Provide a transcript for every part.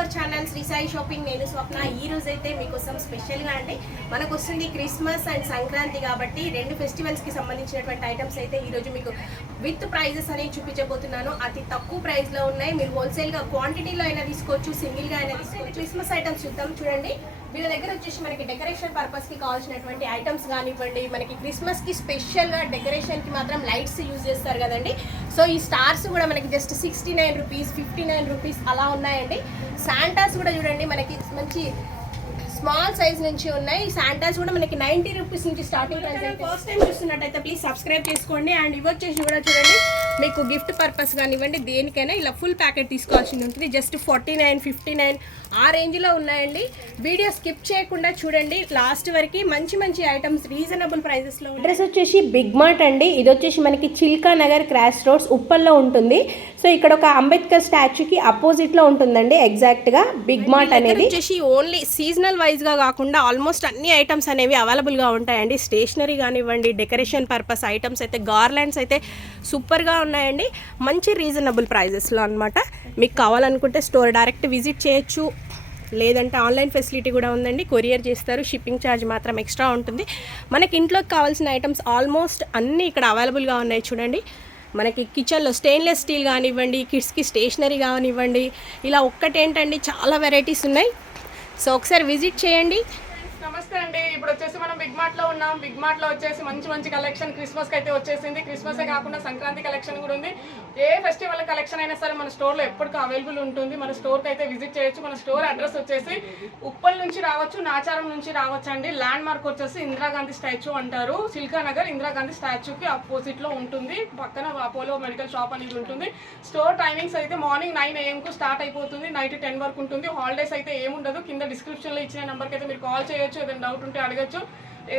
Hour channel Shri Sai shopping. నేను స్వప్న. ఈ రోజు అయితే మీకోసం స్పెషల్గా అంటే మనకు వస్తుంది క్రిస్మస్ అండ్ సంక్రాంతి కాబట్టి రెండు ఫెస్టివల్స్కి సంబంధించినటువంటి ఐటమ్స్ అయితే ఈరోజు మీకు విత్ ప్రైజెస్ అనేవి చూపించబోతున్నాను. అతి తక్కువ ప్రైస్లో ఉన్నాయి. మీరు హోల్సేల్గా క్వాంటిటీలో అయినా తీసుకోవచ్చు, సింగిల్గా అయినా తీసుకోవచ్చు. క్రిస్మస్ ఐటమ్స్ చూద్దాం. చూడండి, వీళ్ళ దగ్గర వచ్చేసి మనకి డెకరేషన్ పర్పస్కి కావాల్సినటువంటి ఐటమ్స్ కానివ్వండి, మనకి క్రిస్మస్కి స్పెషల్గా డెకరేషన్కి మాత్రం లైట్స్ యూజ్ చేస్తారు కదండి. సో ఈ స్టార్స్ కూడా మనకి జస్ట్ 69 రూపీస్, 59 రూపీస్ అలా ఉన్నాయండి. శాంటాస్ కూడా చూడండి, మనకి మంచి స్మాల్ సైజ్ నుంచి ఉన్నాయి. శాంటాస్ కూడా మనకి 90 రూపీస్ నుంచి స్టార్టింగ్ ప్రైస్. ఫస్ట్ టైం చూస్తున్నట్టయితే ప్లీజ్ సబ్స్క్రైబ్ చేసుకోండి. అండ్ ఇవి వచ్చేసి కూడా చూడండి, మీకు గిఫ్ట్ పర్పస్ కానివ్వండి దేనికైనా ఇలా ఫుల్ ప్యాకెట్ తీసుకోవాల్సి ఉంటుంది. జస్ట్ 49, 59 ఆ రేంజ్లో ఉన్నాయండి. వీడియో స్కిప్ చేయకుండా చూడండి లాస్ట్ వరకు. మంచి మంచి ఐటమ్స్ రీజనబుల్ ప్రైజెస్లో. అడ్రస్ వచ్చేసి బిగ్ మార్ట్ అండి. ఇది వచ్చేసి మనకి చిల్కా నగర్ క్రాస్ రోడ్స్ ఉప్పల్లో ఉంటుంది. సో ఇక్కడ ఒక అంబేద్కర్ స్టాచ్యూకి అపోజిట్లో ఉంటుందండి ఎగ్జాక్ట్గా బిగ్ మార్ట్ అనేది. వచ్చేసి ఓన్లీ సీజనల్ వైజ్గా కాకుండా ఆల్మోస్ట్ అన్ని ఐటమ్స్ అనేవి అవైలబుల్గా ఉంటాయండి. స్టేషనరీ కానివ్వండి, డెకరేషన్ పర్పస్ ఐటమ్స్ అయితే, గార్లాండ్స్ అయితే సూపర్గా ఉన్నాయండి. మంచి రీజనబుల్ ప్రైజెస్లో అనమాట. మీకు కావాలనుకుంటే స్టోర్ డైరెక్ట్ విజిట్ చేయొచ్చు, లేదంటే ఆన్లైన్ ఫెసిలిటీ కూడా ఉందండి. కొరియర్ చేస్తారు, షిప్పింగ్ ఛార్జ్ మాత్రం ఎక్స్ట్రా ఉంటుంది. మనకి ఇంట్లోకి కావాల్సిన ఐటమ్స్ ఆల్మోస్ట్ అన్నీ ఇక్కడ అవైలబుల్గా ఉన్నాయి. చూడండి, మనకి కిచెన్లో స్టెయిన్లెస్ స్టీల్ కానివ్వండి, కిడ్స్కి స్టేషనరీ కానివ్వండి, ఇలా ఒక్కటేంటండి చాలా వెరైటీస్ ఉన్నాయి. సో ఒకసారి విజిట్ చేయండి. నమస్తే అండి. ఇప్పుడు వచ్చేసి మనం బిగ్ మార్ట్ లో ఉన్నాం. బిగ్ మార్ట్ లో వచ్చేసి మంచి మంచి కలెక్షన్ క్రిస్మస్ కి అయితే వచ్చేసింది. క్రిస్మస్ కాకుండా సంక్రాంతి కలెక్షన్ కూడా ఉంది. ఏ ఫెస్టివల్ కలెక్షన్ అయినా సరే మన స్టోర్ లో ఎప్పటికీ అవైలబుల్ ఉంటుంది. మన స్టోర్ కి అయితే విజిట్ చేయొచ్చు. మన స్టోర్ అడ్రస్ వచ్చేసి ఉప్పల్ నుంచి రావచ్చు, నాచారం నుంచి రావచ్చు అండి. ల్యాండ్ మార్క్ వచ్చేసి ఇందిరాగాంధీ స్టాచ్యూ అంటారు. సిల్కా నగర్ ఇందిరాగాంధీ స్టాచ్యూకి అపోజిట్ లో ఉంటుంది. పక్కన అపోలో మెడికల్ షాప్ అనేది ఉంటుంది. స్టోర్ టైమింగ్స్ అయితే మార్నింగ్ 9 AM కు స్టార్ట్ అయిపోతుంది, నైట్ 10 వరకు ఉంటుంది. హాలిడేస్ అయితే ఏముండదు. కింద డిస్క్రిప్షన్ లో ఇచ్చిన నెంబర్కి అయితే మీరు కాల్ చేయొచ్చు. ఏదైనా డౌట్ ఉంటే అడగచ్చు.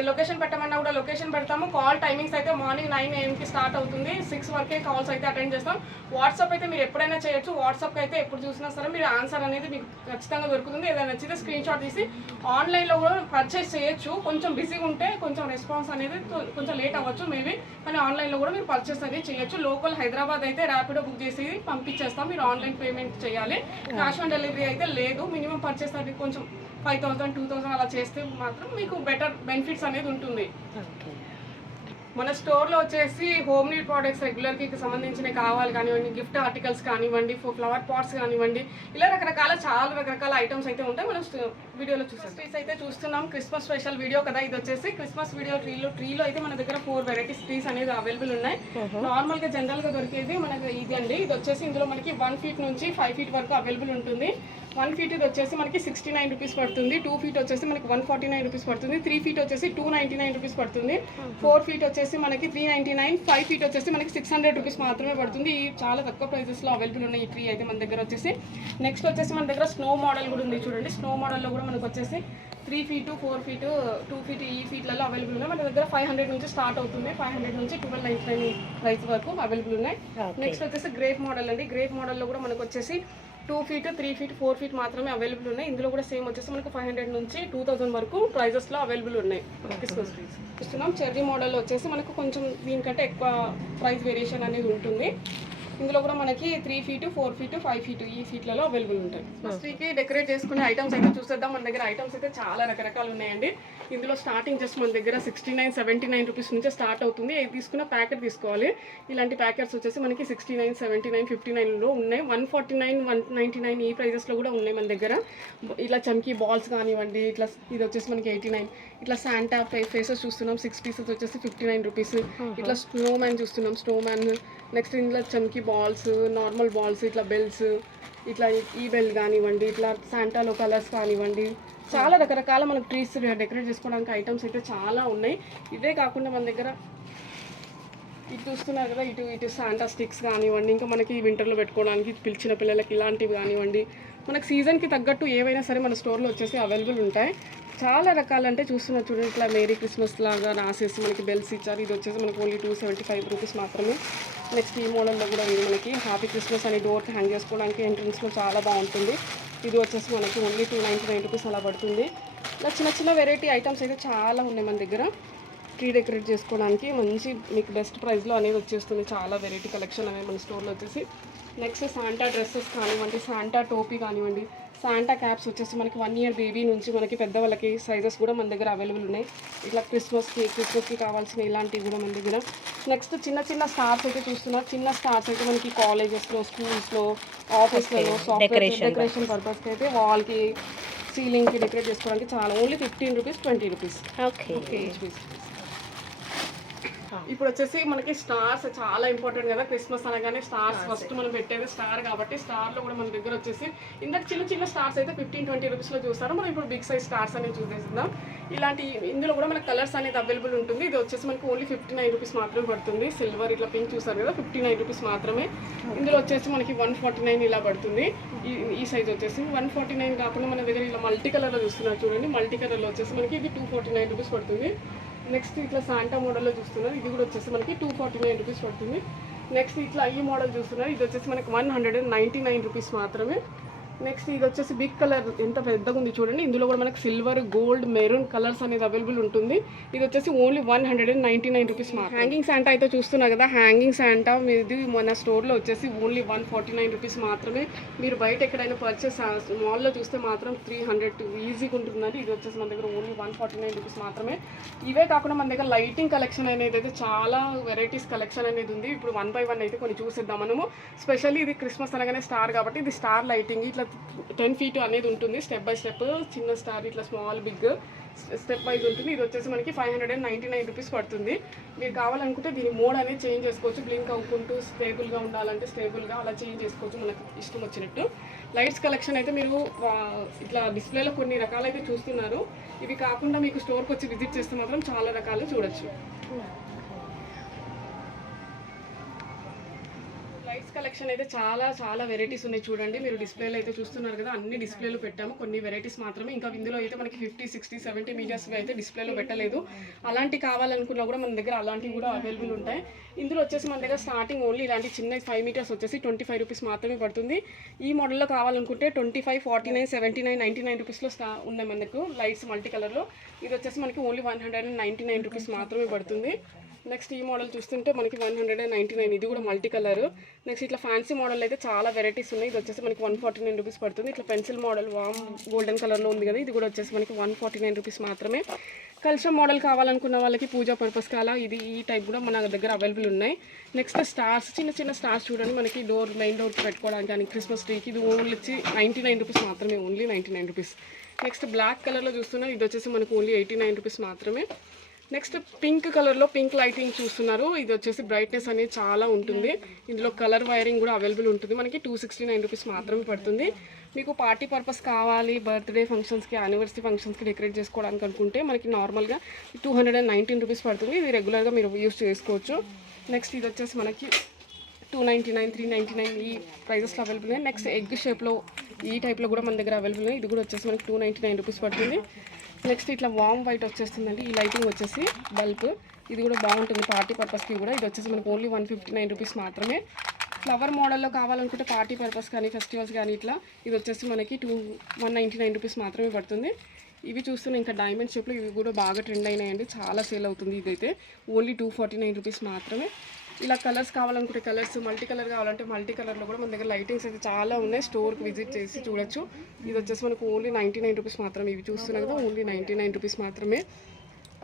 లొకేషన్ పెట్టమన్నా కూడా లొకేషన్ పెడతాము. కాల్ టైమింగ్స్ అయితే మార్నింగ్ 9 AM కి స్టార్ట్ అవుతుంది. 6 వరకే కాల్స్ అయితే అటెండ్ చేస్తాం. వాట్సాప్ అయితే మీరు ఎప్పుడైనా చేయొచ్చు. వాట్సాప్కి అయితే ఎప్పుడు చూసినా సరే మీరు ఆన్సర్ అనేది మీకు ఖచ్చితంగా దొరుకుతుంది. ఏదైనా నచ్చితే స్క్రీన్ షాట్ తీసి ఆన్లైన్లో కూడా పర్చేస్ చేయొచ్చు. కొంచెం బిజీగా ఉంటే కొంచెం రెస్పాన్స్ అనేది కొంచెం లేట్ అవ్వచ్చు మేబీ, కానీ ఆన్లైన్లో కూడా మీరు పర్చేస్ అనేది చేయొచ్చు. లోకల్ హైదరాబాద్ అయితే ర్యాపిడో బుక్ చేసి పంపించేస్తాం. మీరు ఆన్లైన్ పేమెంట్ చేయాలి. క్యాష్ ఆన్ డెలివరీ అయితే లేదు. మినిమం పర్చేస్ అది కొంచెం 5,000, 2,000 అలా చేస్తే మాత్రం మీకు బెటర్ బెనిఫిట్స్ అనేది ఉంటుంది. మన స్టోర్లో వచ్చేసి హోమ్ నీడ్ ప్రోడక్ట్స్ రెగ్యులర్కి సంబంధించినవి కావాలి కానివ్వండి, గిఫ్ట్ ఆర్టికల్స్ కానివ్వండి, ఫ్లవర్ పాట్స్ కానివ్వండి, ఇలా చాలా రకరకాల ఐటమ్స్ అయితే ఉంటాయి. మనం వీడియోలో చూస్తాం. ట్రీస్ అయితే చూస్తున్నాం. క్రిస్మస్ స్పెషల్ వీడియో కదా ఇది వచ్చేసి. క్రిస్మస్ వీడియో ట్రీలో అయితే మన దగ్గర 4 వెరైటీస్ ట్రీస్ అనేది అవైలబుల్ ఉన్నాయి. నార్మల్గా జనరల్గా దొరికేది మనకి ఇది అండి. ఇది వచ్చేసి ఇందులో మనకి 1 feet నుంచి 5 feet వరకు అవైలబుల్ ఉంటుంది. 1 feet ఇది వచ్చేసి మనకి 69 రూపీస్ పడుతుంది. 2 feet వచ్చేసి మనకి 149 రూపీస్ పడుతుంది. 3 feet వచ్చేసి 299 రూపీస్ పడుతుంది. 4 feet వచ్చేసి మనకి 399. 5 feet వచ్చేసి మనకి 600 రూపీస్ మాత్రమే పడుతుంది. ఈ చాలా తక్కువ ప్రైజెస్లో అవైలబుల్ ఉన్నాయి ఈ ట్రీ అయితే మన దగ్గర వచ్చేసి. నెక్స్ట్ వచ్చేసి మన దగ్గర స్నో మోడల్ కూడా ఉంది. చూడండి, స్నో మోడల్లో కూడా మనకు వచ్చేసి 3 feet, 4 feet, 2 feet ఈ ఫీట్లలో అవైలబుల్ ఉన్నాయి. మన దగ్గర 500 నుంచి స్టార్ట్ అవుతుంది. 500 నుంచి 1299 ప్రైస్ వరకు అవైలబుల్ ఉన్నాయి. నెక్స్ట్ వచ్చేసి గ్రేప్ మోడల్ అండి. గ్రేప్ మోడల్లో కూడా మనకు వచ్చేసి 2 feet, 3 feet, 4 feet మాత్రమే అవైలబుల్ ఉన్నాయి. ఇందులో కూడా సేమ్ వచ్చేసి మనకు 500 నుంచి 2000 వరకు ప్రైజెస్లో అవైలబుల్ ఉన్నాయి. క్రిస్మస్ ట్రీస్ చూస్తున్నాం. చెర్రీ మోడల్ వచ్చేసి మనకు కొంచెం దీనికంటే ఎక్కువ ప్రైస్ వేరియేషన్ అనేది ఉంటుంది. ఇందులో కూడా మనకి 3 feet, 4 feet, 5 feet ఈ ఫీట్లలో అవైలబుల్ ఉంటాయి. ట్రీకి డెకరేట్ చేసుకునే ఐటమ్స్ అయితే చూసేద్దాం. మన దగ్గర ఐటమ్స్ అయితే చాలా రకరకాలు ఉన్నాయండి. ఇందులో స్టార్టింగ్ జస్ట్ మన దగ్గర 69, 79 రూపీస్ నుంచే స్టార్ట్ అవుతుంది. ఏది తీసుకున్న ప్యాకెట్ తీసుకోవాలి. ఇలాంటి ప్యాకెట్స్ వచ్చేసి మనకి 69, 79, 59లో ఉన్నాయి. 149, 199 ఈ ప్రైజెస్లో కూడా ఉన్నాయి మన దగ్గర. ఇలా చమ్కీ బాల్స్ కానివ్వండి, ఇట్లా ఇది వచ్చేసి మనకి 89. ఇట్లా శాంటా ఫేసెస్ చూస్తున్నాం. 6 pieces వచ్చేసి 59 రూపీస్. ఇట్లా స్నో మ్యాన్ చూస్తున్నాం, స్నో మ్యాన్. నెక్స్ట్ ఇందులో చమ్కీ బాల్స్, నార్మల్ బాల్స్, ఇట్లా బెల్స్, ఇట్లా ఈ బెల్ కానివ్వండి, ఇట్లా శాంటాలో కలర్స్ కానివ్వండి, చాలా రకరకాల మనకు ట్రీస్ డెకరేట్ చేసుకోవడానికి ఐటమ్స్ అయితే చాలా ఉన్నాయి. ఇవే కాకుండా మన దగ్గర ఇటు చూస్తున్నారు కదా, ఇటు శాంటా స్టిక్స్ కానివ్వండి, ఇంకా మనకి వింటర్లో పెట్టుకోవడానికి పిలిచిన పిల్లలకి ఇలాంటివి కానివ్వండి, మనకు సీజన్కి తగ్గట్టు ఏవైనా సరే మన స్టోర్లో వచ్చేసి అవైలబుల్ ఉంటాయి. చాలా రకాలంటే చూస్తున్నారు చూడండి. ఇట్లా మేరీ క్రిస్మస్ లాగా రాసేసి మనకి బెల్స్ ఇచ్చారు. ఇది వచ్చేసి మనకి ఓన్లీ 275 రూపీస్ మాత్రమే. నెక్స్ట్ ఈ మోడల్లో కూడా ఇది మనకి హ్యాపీ క్రిస్మస్ అని డోర్కి హ్యాంగ్ చేసుకోవడానికి ఎంట్రన్స్లో చాలా బాగుంటుంది. ఇది వచ్చేసి మనకి ఓన్లీ 299 రూపీస్ అలా పడుతుంది. ఇలా చిన్న వెరైటీ ఐటమ్స్ అయితే చాలా ఉన్నాయి మన దగ్గర. ట్రీ డెకరేట్ చేసుకోవడానికి మంచి మీకు బెస్ట్ ప్రైస్లో అనేది వచ్చేస్తుంది. చాలా వెరైటీ కలెక్షన్ అనేది మన స్టోర్లో వచ్చేసి. నెక్స్ట్ శాంటా డ్రెస్సెస్ కానివ్వండి, శాంటా టోపీ కానివ్వండి, శాంటా క్యాప్స్ వచ్చేసి మనకి 1 year బేబీ నుంచి మనకి పెద్దవాళ్ళకి సైజెస్ కూడా మన దగ్గర అవైలబుల్ ఉన్నాయి. ఇట్లా క్రిస్మస్కి కావాల్సిన ఇలాంటివి కూడా మన దగ్గర. నెక్స్ట్ చిన్న చిన్న స్టార్స్ అయితే చూస్తున్నారు. చిన్న స్టార్స్ అయితే మనకి కాలేజెస్లో, స్కూల్స్లో, ఆఫీస్లలో సాఫ్ట్వేర్ డెకరేషన్ పర్పస్కి అయితే వాల్కి, సీలింగ్కి డెకరేట్ చేసుకోవడానికి చాలా. Only 15 rupees, 20 rupees. ఓకే. ఇప్పుడు వచ్చేసి మనకి స్టార్స్ చాలా ఇంపార్టెంట్ కదా, క్రిస్మస్ అనగానే స్టార్స్ ఫస్ట్ మనం పెట్టేది స్టార్ కాబట్టి స్టార్లో కూడా మన దగ్గర వచ్చేసి ఇందాక చిన్న చిన్న స్టార్స్ అయితే 15-20 రూపీస్లో చూస్తారు. మనం ఇప్పుడు బిగ్ సైజ్ స్టార్స్ అనేది చూసేద్దాం. ఇలాంటి ఇందులో కూడా మనకి కలర్స్ అనేది అవైలబుల్ ఉంటుంది. ఇది వచ్చేసి మనకి ఓన్లీ 59 రూపీస్ మాత్రమే పడుతుంది. సిల్వర్ ఇట్లా పింక్ చూసారు కదా, 59 రూపీస్ మాత్రమే. ఇందులో వచ్చేసి మనకి 149 ఇలా పడుతుంది. ఈ సైజ్ వచ్చేసి 149 కాకుండా మన దగ్గర ఇలా మల్టీ కలర్లో చూస్తున్నారు చూడండి. మల్టీ కలర్లో వచ్చేసి మనకి ఇది 249 రూపీస్ పడుతుంది. నెక్స్ట్ ఇట్లా శాంటా మోడల్లో చూస్తున్నారు. ఇది కూడా వచ్చేసి మనకి 249 రూపీస్ పడుతుంది. నెక్స్ట్ ఇట్లా ఈ మోడల్ చూస్తున్నారు. ఇది వచ్చేసి మనకి 199 రూపీస్ మాత్రమే. నెక్స్ట్ ఇది వచ్చేసి బిగ్ కలర్ ఎంత పెద్దగా ఉంది చూడండి. ఇందులో కూడా మనకి సిల్వర్, గోల్డ్, మెరూన్ కలర్స్ అనేది అవైలబుల్ ఉంటుంది. ఇది వచ్చేసి ఓన్లీ 199 రూపీస్ మాత్రం. హ్యాంగింగ్ శాంటా అయితే చూస్తున్నారు కదా, హ్యాంగింగ్ శాంటా మీది మన స్టోర్లో వచ్చేసి ఓన్లీ 149 రూపీస్ మాత్రమే. మీరు బయట ఎక్కడైనా పర్చేస్ మాల్లో చూస్తే మాత్రం 300 ఈజీగా ఉంటుందండి. ఇది వచ్చేసి మన దగ్గర ఓన్లీ 149 రూపీస్ మాత్రమే. ఇవే కాకుండా మన దగ్గర లైటింగ్ కలెక్షన్ అనేది అయితే చాలా వెరైటీస్ కలెక్షన్ అనేది ఉంది. ఇప్పుడు 1 by 1 అయితే కొన్ని చూసేద్దాం మనము. స్పెషల్లీ ఇది క్రిస్మస్ అనగానే స్టార్ కాబట్టి ఇది స్టార్ లైటింగ్. ఇట్లా 10 feet అనేది ఉంటుంది. స్టెప్ బై స్టెప్ చిన్న స్టార్ ఇట్లా స్మాల్, బిగ్ స్టెప్ వైజ్ ఉంటుంది. ఇది వచ్చేసి మనకి 599 రూపీస్ పడుతుంది. మీరు కావాలనుకుంటే దీని మోడ్ అనేది చేంజ్ చేసుకోవచ్చు. బ్లింక్ అవ్వకుంటూ స్టేబుల్గా ఉండాలంటే స్టేబుల్గా అలా చేంజ్ చేసుకోవచ్చు మనకు ఇష్టం వచ్చినట్టు. లైట్స్ కలెక్షన్ అయితే మీరు ఇట్లా డిస్ప్లేలో కొన్ని రకాలైతే చూస్తున్నారు. ఇవి కాకుండా మీకు స్టోర్కి వచ్చి విజిట్ చేస్తే మాత్రం చాలా రకాలు చూడొచ్చు. లైట్స్ కలెక్షన్ అయితే చాలా వెరైటీస్ ఉన్నాయి చూడండి. మీరు డిస్ప్లేలో అయితే చూస్తున్నారు కదా, అన్ని డిస్ప్లేలో పెట్టాము. కొన్ని వెరైటీస్ మాత్రమే. ఇంకా ఇందులో అయితే మనకి 50, 60, 70 మీటర్స్ అయితే డిస్ప్లేలో పెట్టలేదు. అలాంటి కావాలనుకున్నా కూడా మన దగ్గర అలాంటివి కూడా అవైలబుల్ ఉంటాయి. ఇందులో వచ్చేసి మన దగ్గర స్టార్టింగ్ ఓన్లీ ఇలాంటి చిన్న 5 మీటర్స్ వచ్చేసి 25 రూపీస్ మాత్రమే పడుతుంది. ఈ మోడల్లో కావాలనుకుంటే 25, 49, 79, 99 రూపీస్లో ఉన్నాయి మనకు లైట్స్ మల్టీ కలర్లో. ఇది వచ్చేసి మనకి ఓన్లీ 199 రూపీస్ మాత్రమే పడుతుంది. నెక్స్ట్ ఈ మోడల్ చూస్తుంటే మనకి 199. ఇది కూడా మల్టీ కలర్. నెక్స్ట్ ఇట్లా ఫ్యాన్సీ మోడల్ అయితే చాలా వెరైటీస్ ఉన్నాయి. ఇది వచ్చేసి మనకి 149 రూపీస్ పడుతుంది. ఇట్లా పెన్సిల్ మోడల్ వామ్ గోల్డెన్ కలర్లో ఉంది కదా, ఇది కూడా వచ్చేసి మనకి 149 రూపీస్ మాత్రమే. కల్చర్ మోడల్ కావాలనుకున్న వాళ్ళకి పూజా పర్పస్కి అలా ఈ టైప్ కూడా మన దగ్గర అవైలబుల్ ఉన్నాయి. నెక్స్ట్ స్టార్స్, చిన్న చిన్న స్టార్స్ చూడండి. మనకి మెయిన్ డోర్కి పెట్టుకోవడానికి కానీ క్రిస్మస్ ట్రీకి ఇది ఓన్లీ వచ్చి 99 రూపీస్ మాత్రమే. Only 99 rupees. నెక్స్ట్ బ్లాక్ కలర్లో చూస్తున్నాం. ఇది వచ్చేసి మనకు ఓన్లీ 89 రూపీస్ మాత్రమే. నెక్స్ట్ పింక్ కలర్లో పింక్ లైటింగ్ చూస్తున్నారు. ఇది వచ్చేసి బ్రైట్నెస్ అనేది చాలా ఉంటుంది. ఇందులో కలర్ వైరింగ్ కూడా అవైలబుల్ ఉంటుంది. మనకి 269 రూపీస్ మాత్రమే పడుతుంది. మీకు పార్టీ పర్పస్ కావాలి, బర్త్డే ఫంక్షన్స్కి, యానివర్సరీ ఫంక్షన్స్కి డెకరేట్ చేసుకోవడానికి అనుకుంటే మనకి నార్మల్గా 219 రూపీస్ పడుతుంది. ఇది రెగ్యులర్గా మీరు యూస్ చేసుకోవచ్చు. నెక్స్ట్ ఇది వచ్చేసి మనకి 299, 399 ఈ ప్రైజెస్లో అవైలబుల్ ఉన్నాయి. నెక్స్ట్ ఎగ్ షేప్లో ఈ టైప్లో కూడా మన దగ్గర అవైలబుల్ ఉన్నాయి. ఇది కూడా వచ్చేసి మనకి 299 రూపీస్ పడుతుంది. నెక్స్ట్ ఇట్లా వామ్ వైట్ వచ్చేస్తుందండి. ఈ లైటింగ్ వచ్చేసి బల్బ్, ఇది కూడా బాగుంటుంది పార్టీ పర్పస్కి కూడా. ఇది వచ్చేసి మనకు ఓన్లీ 159 రూపీస్ మాత్రమే. ఫ్లవర్ మోడల్లో కావాలనుకుంటే పార్టీ పర్పస్ కానీ ఫెస్టివల్స్ కానీ ఇట్లా ఇది వచ్చేసి మనకి 199 రూపీస్ మాత్రమే పడుతుంది. ఇవి చూస్తున్న ఇంకా డైమండ్ షేప్లో ఇవి కూడా బాగా ట్రెండ్ అయినాయండి, చాలా సేల్ అవుతుంది. ఇదైతే ఓన్లీ 249 రూపీస్ మాత్రమే. ఇలా కలర్స్ కావాలనుకుంటే కలర్స్, మల్టీ కలర్ కావాలంటే మల్టీ కలర్లో కూడా మన దగ్గర లైటింగ్స్ అయితే చాలా ఉన్నాయి. స్టోర్కి విజిట్ చేసి చూడొచ్చు. ఇది వచ్చేసి మనకు ఓన్లీ 99 రూపీస్ మాత్రమే. ఇవి చూస్తున్నాం కదా, ఓన్లీ 99 రూపీస్ మాత్రమే.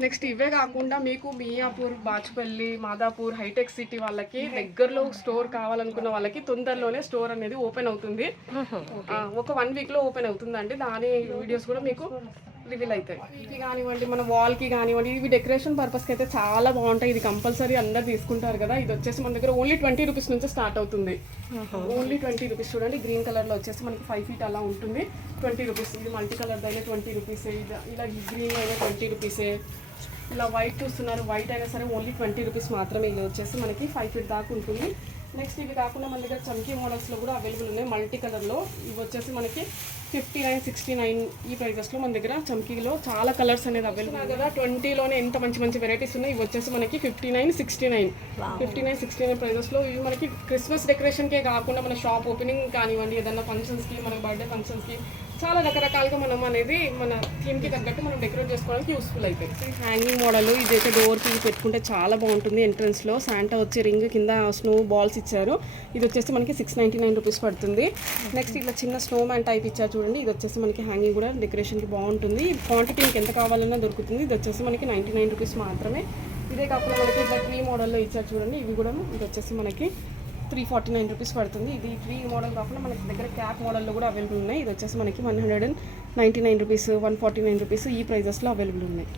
నెక్స్ట్ ఇవే కాకుండా మీకు మియాపూర్, బాచుపల్లి, మాదాపూర్, హైటెక్ సిటీ వాళ్ళకి దగ్గరలో స్టోర్ కావాలనుకున్న వాళ్ళకి తొందరలోనే స్టోర్ అనేది ఓపెన్ అవుతుంది. ఒక 1 వీక్లో ఓపెన్ అవుతుందండి. దాని వీడియోస్ కూడా మీకు రివీల్ అవుతాయి. ఇది కానివ్వండి, మన వాల్కి కానివ్వండి, ఇవి డెకరేషన్ పర్పస్కి అయితే చాలా బాగుంటాయి. ఇది కంపల్సరీ అందరు తీసుకుంటారు కదా. ఇది వచ్చేసి మన దగ్గర ఓన్లీ 20 రూపీస్ నుంచి స్టార్ట్ అవుతుంది. Only 20 rupees. చూడండి గ్రీన్ కలర్లో వచ్చేసి మనకి 5 feet అలా ఉంటుంది. 20 రూపీస్. ఇది మల్టీ కలర్ అయినా 20 రూపీసే. ఇలా గ్రీన్ అయినా 20 రూపీసే. ఇలా వైట్ చూస్తున్నారు, వైట్ అయినా సరే ఓన్లీ 20 రూపీస్ మాత్రమే. ఇది వచ్చేసి మనకి 5 feet దాకా ఉంటుంది. నెక్స్ట్ ఇవి కాకుండా మన దగ్గర చమ్కీ మోడల్స్లో కూడా అవైలబుల్ ఉన్నాయి మల్టీ కలర్లో. ఇవి వచ్చేసి మనకి 59, 69 ఈ ప్రైజెస్లో మన దగ్గర చమ్కీలో చాలా కలర్స్ అనేది అవైలబుల్ కదా. 20లోనే ఎంత మంచి వెరైటీస్ ఉన్నాయి. ఇవి వచ్చేసి మనకి 59, 69 ప్రైజెస్లో. ఇవి మనకి క్రిస్మస్ డెకరేషన్కే కాకుండా మన షాప్ ఓపెనింగ్ కానివ్వండి, ఏదన్నా ఫంక్షన్స్కి, మన బర్త్డే ఫంక్షన్స్కి చాలా రకరకాలుగా మనం అనేది మన థీమ్కి తగ్గట్టు మనం డెకరేట్ చేసుకోవడానికి యూస్ఫుల్ అవుతాయి. హ్యాంగింగ్ మోడల్ ఇదైతే డోర్కి పెట్టుకుంటే చాలా బాగుంటుంది. ఎంట్రన్స్లో శాంటా వచ్చే రింగ్ కింద స్నో బాల్స్ ఇచ్చారు. ఇది వచ్చేసి మనకి 699 రూపీస్ పడుతుంది. నెక్స్ట్ ఇట్లా చిన్న స్నో మ్యాన్ టైప్ ఇచ్చారు చూడండి, ఇది వచ్చేసి మనకి హ్యాంగింగ్ కూడా డెకరేషన్కి బాగుంటుంది. క్వాంటిటీ మీకు ఎంత కావాలన్నా దొరుకుతుంది. ఇది వచ్చేసి మనకి 99 రూపీస్ మాత్రమే. ఇదే కాకుండా మనకి ఇట్లా ట్రీ మోడల్లో ఇచ్చారు చూడండి, ఇవి కూడా ఇది వచ్చేసి మనకి 349 రూపీస్ పడుతుంది. ఇది ట్రీ మోడల్ కాకుండా మనకి దగ్గర క్యాప్ మోడల్లో కూడా అవైలబుల్ ఉన్నాయి. ఇది వచ్చేసి మనకి 199 రూపీస్, 149 రూపీస్ ఈ ప్రైజెస్లో అవైలబుల్ ఉన్నాయి.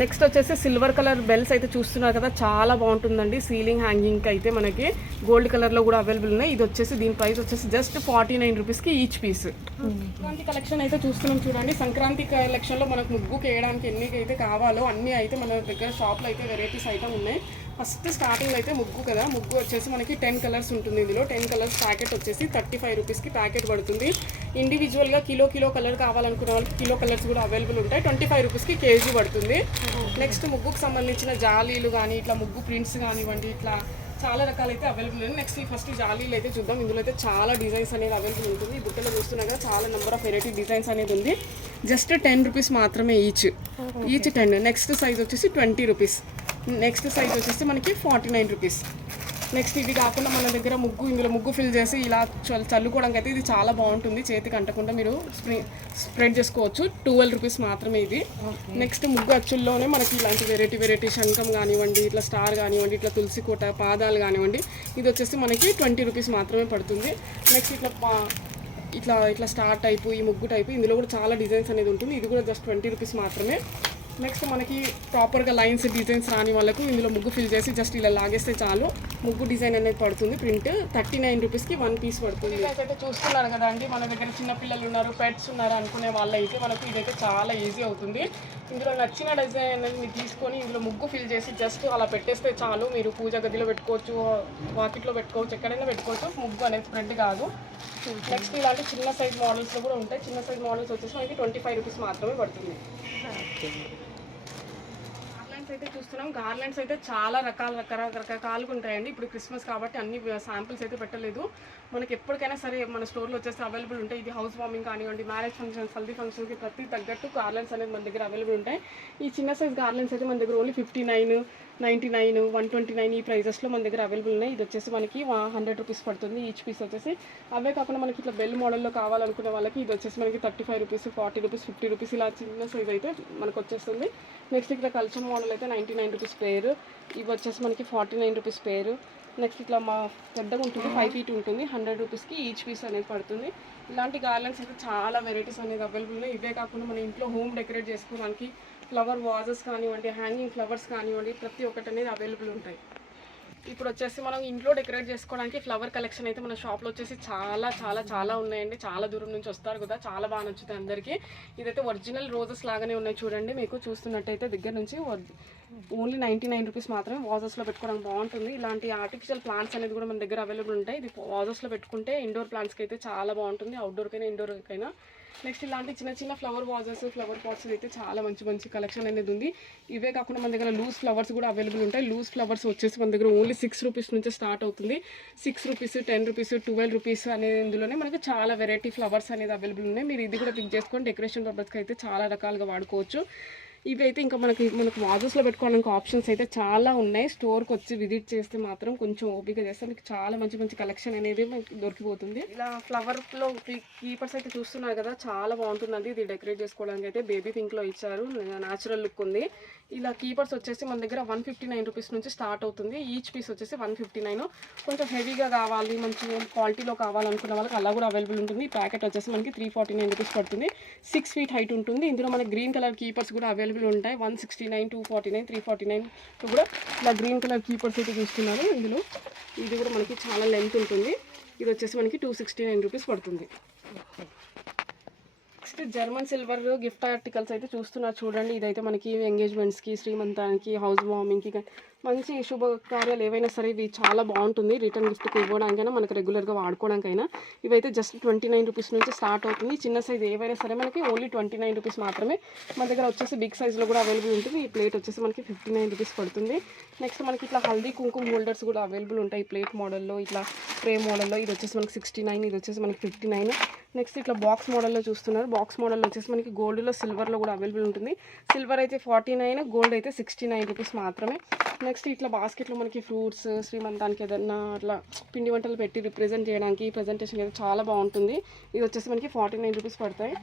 నెక్స్ట్ వచ్చేసి సిల్వర్ కలర్ బెల్స్ అయితే చూస్తున్నారు కదా, చాలా బాగుంటుందండి. సీలింగ్ హ్యాంగింగ్కి అయితే మనకి గోల్డ్ కలర్లో కూడా అవైలబుల్ ఉన్నాయి. ఇది వచ్చేసి దీని ప్రైస్ వచ్చేసి జస్ట్ 49 రూపీస్కి ఈచ్ పీస్. సంక్రాంతి కలెక్షన్ అయితే చూస్తున్నాం చూడండి. సంక్రాంతి కలెక్షన్లో మనకు ముగ్గుకి వేయడానికి ఎన్ని అయితే కావాలో అన్నీ అయితే మన దగ్గర షాప్లో అయితే వెరైటీస్ ఐటమ్ ఉన్నాయి. ఫస్ట్ స్టార్టింగ్ అయితే ముగ్గు కదా, ముగ్గు వచ్చేసి మనకి 10 కలర్స్ ఉంటుంది. ఇందులో 10 కలర్స్ ప్యాకెట్ వచ్చేసి 35 రూపీస్కి ప్యాకెట్ పడుతుంది. ఇండివిజువల్గా కిలో కలర్ కావాలనుకునే వాళ్ళకి కిలో కలర్స్ కూడా అవైలబుల్ ఉంటాయి. 25 రూపీస్కి కేజీ పడుతుంది. నెక్స్ట్ ముగ్గుకు సంబంధించిన జాలీలు కానీ ఇట్లా ముగ్గు ప్రింట్స్ కానివ్వండి, ఇట్లా చాలా రకాలైతే అవైలబుల్ ఉంది. నెక్స్ట్ ఫస్ట్ జాలీలు అయితే చూద్దాం. ఇందులో అయితే చాలా డిజైన్స్ అనేది అవైలబుల్ ఉంటుంది. ఈ బుట్టలో చూస్తున్నాగా చాలా నెంబర్ ఆఫ్ వెరైటీ డిజైన్స్ అనేది ఉంది. జస్ట్ 10 రూపీస్ మాత్రమే ఈచ్ 10. నెక్స్ట్ సైజ్ వచ్చేసి 20 రూపీస్. నెక్స్ట్ సైజ్ వచ్చేసి మనకి 49 రూపీస్. నెక్స్ట్ ఇది కాకుండా మన దగ్గర ఇందులో ముగ్గు ఫిల్ చేసి ఇలా చల్లుకోవడానికి అయితే ఇది చాలా బాగుంటుంది. చేతికి అంటకుండా మీరు స్ప్రెడ్ చేసుకోవచ్చు. 12 రూపీస్ మాత్రమే ఇది. నెక్స్ట్ ముగ్గు అచ్చుల్లోనే మనకి ఇలాంటి వెరైటీ శంఖం కానివ్వండి, ఇట్లా స్టార్ కానివ్వండి, ఇట్లా తులసి కోట పాదాలు కానివ్వండి, ఇది వచ్చేసి మనకి 20 రూపీస్ మాత్రమే పడుతుంది. నెక్స్ట్ ఇట్లా స్టార్ టైపు, ఈ ముగ్గు టైపు, ఇందులో కూడా చాలా డిజైన్స్ అనేది ఉంటుంది. ఇది కూడా జస్ట్ 20 రూపీస్ మాత్రమే. నెక్స్ట్ మనకి ప్రాపర్గా లైన్స్ డిజైన్స్ రాని వాళ్ళకు ఇందులో ముగ్గు ఫిల్ చేసి జస్ట్ ఇలా లాగేస్తే చాలు ముగ్గు డిజైన్ అనేది పడుతుంది. ప్రింట్ 39 రూపీస్కి 1 పీస్ పడుతుంది. అయితే చూస్తున్నారు కదా అండి, మన దగ్గర చిన్నపిల్లలు ఉన్నారు, పెట్స్ ఉన్నారు అనుకునే వాళ్ళైతే మనకు ఇదైతే చాలా ఈజీ అవుతుంది. ఇందులో నచ్చిన డిజైన్ అనేది మీరు తీసుకొని ఇందులో ముగ్గు ఫిల్ చేసి జస్ట్ అలా పెట్టేస్తే చాలు. మీరు పూజ గదిలో పెట్టుకోవచ్చు, వాకిట్లో పెట్టుకోవచ్చు, ఎక్కడైనా పెట్టుకోవచ్చు. ముగ్గు అనేది స్ప్రెడ్ కాదు. నెక్స్ట్ ఇలాంటి చిన్న సైజ్ మోడల్స్లో కూడా ఉంటాయి. చిన్న సైజ్ మోడల్స్ వచ్చేసి మనకి 25 రూపీస్ మాత్రమే పడుతుంది. అయితే చూస్తున్నాం, గార్లెండ్స్ అయితే చాలా రకరకాలుగా ఉంటాయండి. ఇప్పుడు క్రిస్మస్ కాబట్టి అన్ని శాంపిల్స్ అయితే పెట్టలేదు. మనకి ఎప్పటికైనా సరే మన స్టోర్లో వచ్చేసి అవైలబుల్ ఉంటాయి. ఇది హౌస్ వార్మింగ్ కానివ్వండి, మ్యారేజ్ ఫంక్షన్స్, హల్దీ ఫంక్షన్స్కి ప్రతి తగ్గట్టు గార్లెండ్స్ అనేది మన దగ్గర అవైలబుల్ ఉంటాయి. ఈ చిన్న సైజ్ గార్లెండ్స్ అయితే మన దగ్గర ఓన్లీ 59, 99, 129 ఈ ప్రైజెస్లో మన దగ్గర అవైలబుల్ ఉన్నాయి. ఇది వచ్చేసి మనకి 100 రూపీస్ పడుతుంది ఈచ్ పీస్ వచ్చేసి. అవే కాకుండా మనకి ఇట్లా బెల్ మోడల్లో కావాలనుకునే వాళ్ళకి ఇది వచ్చేసి మనకి 35 రూపీస్, 40 రూపీస్, 50 రూపీస్ ఇలా చిన్న సైజ్ అయితే మనకు వచ్చేస్తుంది. నెక్స్ట్ ఇక్కడ కల్చర్ మోడల్ అయితే 99 రూపీస్ పేరు. ఇవి వచ్చేసి మనకి 49 రూపీస్ పేరు. నెక్స్ట్ ఇట్లా పెద్దగా ఉంటుంది, 5 ఫీట్ ఉంటుంది, 100 రూపీస్కి ఈచ్ పీస్ అనేది పడుతుంది. ఇలాంటి గార్లెండ్స్ అయితే చాలా వెరైటీస్ అనేది అవైలబుల్ ఉన్నాయి. ఇవే కాకుండా మన ఇంట్లో హోమ్ డెకరేట్ చేసుకోవడానికి ఫ్లవర్ వాజెస్ కానివ్వండి, హ్యాంగింగ్ ఫ్లవర్స్ కానివ్వండి, ప్రతి ఒక్కటి అనేది అవైలబుల్ ఉంటాయి. ఇప్పుడు వచ్చేసి మనం ఇంట్లో డెకరేట్ చేసుకోవడానికి ఫ్లవర్ కలెక్షన్ అయితే మన షాప్లో వచ్చేసి చాలా ఉన్నాయండి. చాలా దూరం నుంచి వస్తారు కదా, చాలా బాగా నచ్చుతాయి అందరికీ. ఇదైతే ఒరిజినల్ రోజెస్ లాగానే ఉన్నాయి చూడండి. మీకు చూస్తున్నట్టయితే దగ్గర నుంచి ఓన్లీ 99 రూపీస్ మాత్రమే. వాజెస్లో పెట్టుకోవడానికి బాగుంటుంది. ఇలాంటి ఆర్టిఫిషియల్ ప్లాంట్స్ అనేది కూడా మన దగ్గర అవైలబుల్ ఉంటాయి. ఇది వాజెస్లో పెట్టుకుంటే ఇండోర్ ప్లాంట్స్కి అయితే చాలా బాగుంటుంది, అవుట్డోర్కైనా ఇండోర్కైనా. నెక్స్ట్ ఇలాంటి చిన్న ఫ్లవర్ వాజెస్, ఫ్లవర్ పాట్స్ అయితే చాలా మంచి కలెక్షన్ అనేది ఉంది. ఇవే కాకుండా మన దగ్గర లూజ్ ఫ్లవర్స్ కూడా అవైలబుల్ ఉంటాయి. లూజ్ ఫ్లవర్స్ వచ్చేసి మన దగ్గర ఓన్లీ 6 రూపీస్ నుంచి స్టార్ట్ అవుతుంది. 6 రూపీస్, 10 రూపీస్, 12 రూపీస్ అనేది ఇందులోనే మనకి చాలా వెరైటీ ఫ్లవర్స్ అనేది అవైలబుల్ ఉన్నాయి. మీరు ఇది కూడా పిక్ చేసుకొని డెకరేషన్ పర్పస్కి అయితే చాలా రకాలుగా వాడుకోవచ్చు. ఇవి అయితే ఇంకా మనకు వాజెస్లో పెట్టుకోవడానికి ఆప్షన్స్ అయితే చాలా ఉన్నాయి. స్టోర్కి వచ్చి విజిట్ చేస్తే మాత్రం కొంచెం ఓపిక చేస్తే మీకు చాలా మంచి కలెక్షన్ అనేది మనకి దొరికిపోతుంది. ఇలా ఫ్లవర్లో కీపర్స్ అయితే చూస్తున్నారు కదా, చాలా బాగుంటుందండి. ఇది డెకరేట్ చేసుకోవడానికి అయితే బేబీ పింక్లో ఇచ్చారు, న్యాచురల్ లుక్ ఉంది. ఇలా కీపర్స్ వచ్చేసి మన దగ్గర 159 రూపీస్ నుంచి స్టార్ట్ అవుతుంది. ఈచ్ పీస్ వచ్చేసి 159. కొంచెం హెవీగా కావాలి, మంచి క్వాలిటీలో కావాలనుకున్న వాళ్ళకి అలా కూడా అవైలబుల్ ఉంటుంది. ఈ ప్యాకెట్ వచ్చేసి మనకి 349 రూపీస్ పడుతుంది. 6 ఫీట్ హైట్ ఉంటుంది. ఇందులో మనకి గ్రీన్ కలర్ కీపర్స్ కూడా అవైలబుల్ ఉంటాయి. 169, 249, 349 కూడా ఇలా గ్రీన్ కలర్ కీపర్స్ అయితే చూస్తున్నారు. ఇందులో ఇది కూడా మనకి చాలా లెంత్ ఉంటుంది. ఇది వచ్చేసి మనకి 269 రూపీస్ పడుతుంది. Next German silver gift articles అయితే చూస్తున్నారు చూడండి. ఇదైతే మనకి ఎంగేజ్మెంట్స్కి, శ్రీమంతానికి, హౌస్ వార్మింగ్కి, మంచి శుభకార్యాలు ఏవైనా సరే ఇవి చాలా బాగుంటుంది. రిటర్న్ గిఫ్ట్కి ఇవ్వడానికైనా మనకి రెగ్యులర్గా వాడుకోవడానికైనా ఇవైతే జస్ట్ 29 రూపీస్ నుంచి స్టార్ట్ అవుతుంది. చిన్న సైజ్ ఏవైనా సరే మనకి ఓన్లీ 29 రూపీస్ మాత్రమే. మన దగ్గర వచ్చేసి బిగ్ సైజ్లో కూడా అవైలబుల్ ఉంటుంది. ఈ ప్లేట్ వచ్చేసి మనకి 59 రూపీస్ పడుతుంది. నెక్స్ట్ మనకి ఇట్లా హల్దీ కుంకుమ హోల్డర్స్ కూడా అవైలబుల్ ఉంటాయి. ప్లేట్ మోడల్లో, ఇట్లా ట్రే మోడల్లో. ఇది వచ్చేసి మనకి 69, ఇది వచ్చేసి మనకి 59. నెక్స్ట్ ఇట్లా బాక్స్ మోడల్లో చూస్తున్నారు. బాక్స్ మోడల్లో వచ్చేసి మనకి గోల్డ్లో, సిల్వర్లో కూడా అవైలబుల్ ఉంటుంది. సిల్వర్ అయితే 49, గోల్డ్ అయితే 69 రూపీస్ మాత్రమే. నెక్స్ట్ ఇట్లా బాస్కెట్లో మనకి ఫ్రూట్స్ శ్రీమంతానికి ఏదన్నా అట్లా పిండి వంటలు పెట్టి రిప్రజెంట్ చేయడానికి ప్రజెంటేషన్ అయితే చాలా బాగుంటుంది. ఇది వచ్చేసి మనకి 49 రూపీస్ పడతాయి.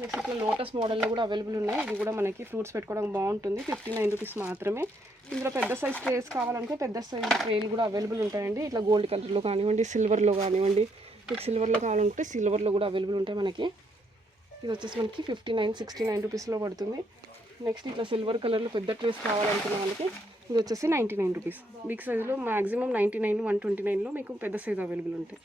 నెక్స్ట్ ఇట్లా లోటస్ మోడల్లో కూడా అవైలబుల్ ఉన్నాయి. ఇది కూడా మనకి ఫ్రూట్స్ పెట్టుకోవడానికి బాగుంటుంది. 59 రూపీస్ మాత్రమే. ఇందులో పెద్ద సైజ్ ట్రేస్ కావాలంటే పెద్ద సైజ్ ట్రేలు కూడా అవైలబుల్ ఉంటాయండి. ఇట్లా గోల్డ్ కలర్లో కానివ్వండి, సిల్వర్లో కానివ్వండి. మీకు సిల్వర్లో కావాలంటే సిల్వర్లో కూడా అవైలబుల్ ఉంటాయి మనకి. ఇది వచ్చేసి మనకి 59, 69 రూపీస్లో పడుతుంది. నెక్స్ట్ ఇట్లా సిల్వర్ కలర్లో పెద్ద ట్రేస్ కావాలనుకున్న వాళ్ళకి ఇది వచ్చేసి 99 రూపీస్. బిగ్ సైజులో మ్యాక్సిమం 99, 129లో మీకు పెద్ద సైజ్ అవైలబుల్ ఉంటాయి.